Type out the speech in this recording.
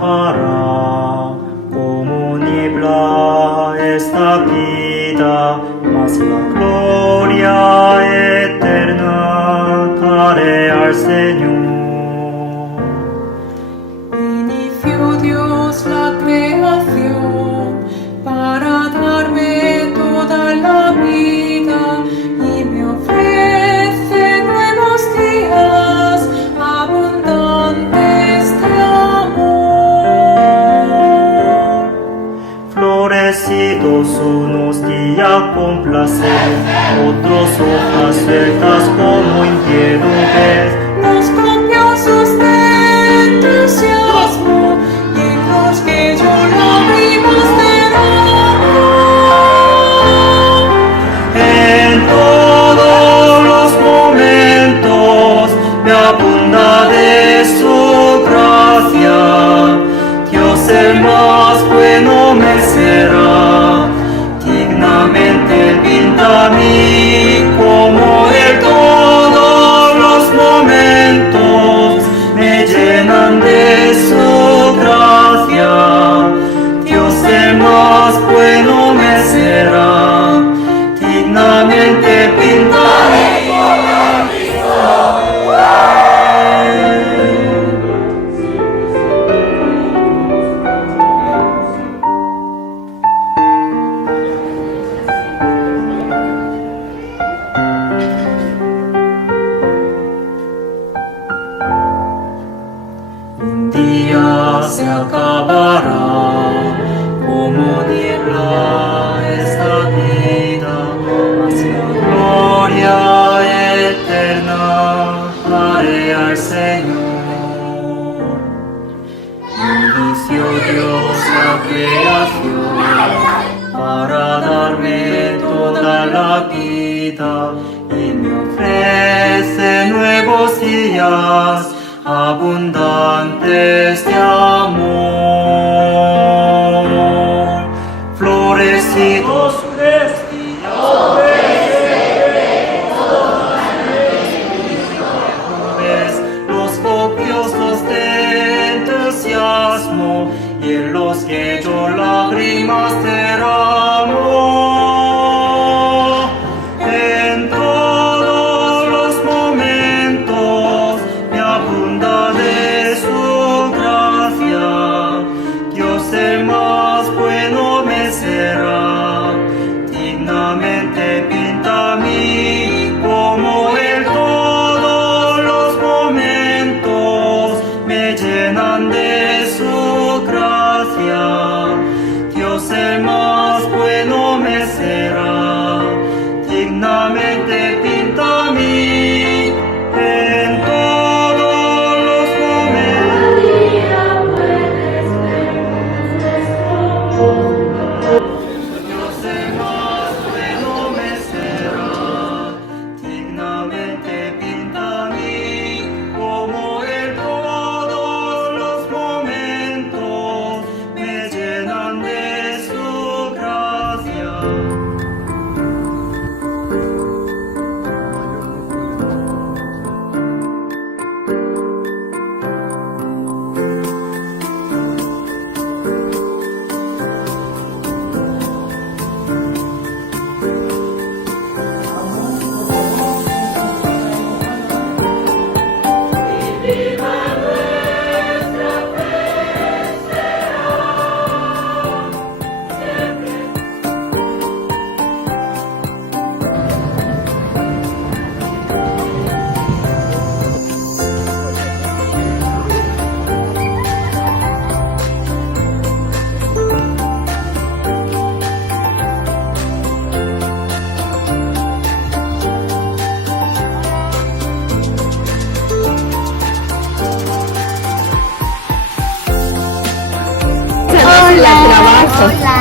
acabará, como niebla esta vida, mas la gloria eterna daré al Señor. Inició Dios la creación para darme toda la vida y me ofrece nuevos días abundantes de amor. Florecidos unos días con placer, otros hojas sueltas como inquietudes. Nos cambió sustento, entusiasmo y los que yo lágrimas derramó. En todos los momentos me abunda de su gracia. Dios el más bueno me será, dignamente pinta a mí como Él. Todos los momentos me llenan de su gracia. Dios el más bueno me será, dignamente pintaré. Un día se acabará, como niebla esta vida, mas la gloria eterna daré al Señor. Inició Dios la creación para darme toda la vida y me ofrece nuevos días abundantes de amor. Florecidos los copiosos de entusiasmo y en los que yo lágrimas derramo. En todos los momentos me abunda de su gracia. Dios el más bueno me será, dignamente pinta a mí como Él. Todos los momentos me llenan de su gracia. Dios el más bueno me será, dignamente pinta a mí. En todos los momentos Dios el más bueno me será, dignamente pinta a mí como Él. Todos los momentos me llenan de su gracia. Hola.